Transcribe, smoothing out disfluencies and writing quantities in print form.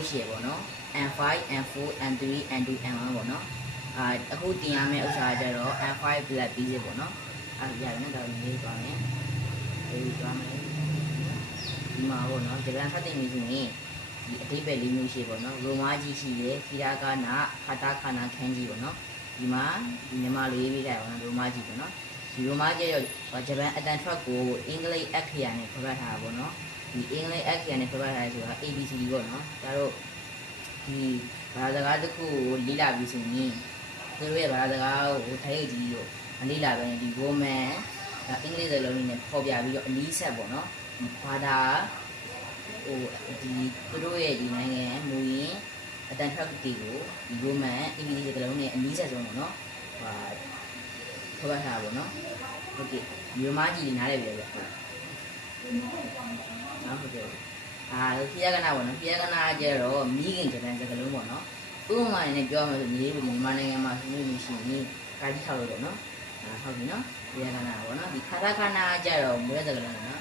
လို့ရှိရပေါ့နော် N5 N4 N3 N2 N1 ပေါ့နော်အခုတင်ရမယ့်ဥစ္စာကြတော့ N5 black basic ပေါ့နော်ရတယ်နော်ဒါလေးသွားမယ်ဒီသွားမယ်ဒီမှာပေါ့နော်ဒီကံဖတ်သိနေဆိုရင်ဒီအတိတ်ပဲလေးမျိုးရှိပေါ့နော်ရိုမာကြီးရှိတယ်ခိရာကနာခတာခနာခန်းကြီးပေါ့နော်ဒီမှာဒီမြန်မာလိုရေးပေးထားပါတော့ရိုမာကြီးပေါ့နော်ဒီရိုမာကြီးရောဂျပန်အတန်ထွက်ကိုအင်္ဂလိပ်အခရာနဲ့ဖတ်ထားတာပေါ့နော်ဒီအင်္ဂလိပ်အခရာနဲ့ဖတ်ထားရဲဆိုတာ ABCD ပေါ့နော်ဒါတော့ဒီဘာသာစကားတစ်ခုကိုလေ့လာပြီးဆိုရင်သူတို့ရဲ့ဘာသာစကားကိုထိုင်ကြီးကိုအလေ့လာပဲဒီ woman အင်္ဂလိပ်စကားလုံးနဲ့ပေါ်ပြပြီးတော့အနည်းဆက်ပေါ့နော်ဘာသာဟိုဒီသူတို့ရဲ့ဒီနိုင်ငံမူရင်းအတန်ထွက်တီကိုဒီ woman အင်္ဂလိပ်စကားလုံးနဲ့အနည်းဆက်ဆုံးပေါ့နော်ဖတ်ထားပါပေါ့နော်ဟုတ်ကဲ့ဒီမကြီးနားလည်းပြရပြဟုတ်ကဲ့ခိယကနာပေါ့နော်ခိယကနာကျတော့မိခင်ဂျပန်စကားလုံးပေါ့နော်ဥပမာနဲ့ပြောမှဆိုမြေပြည်မြန်မာနိုင်ငံမှာဆိုလို့ရှိရင်ကာကြီးထောက်လို့ပေါ့နော်ဟုတ်ပြီနော်ခိယကနာပေါ့နော်ဒီခါရခနာကျတော့မွေးစကားလုံးပေါ့နော်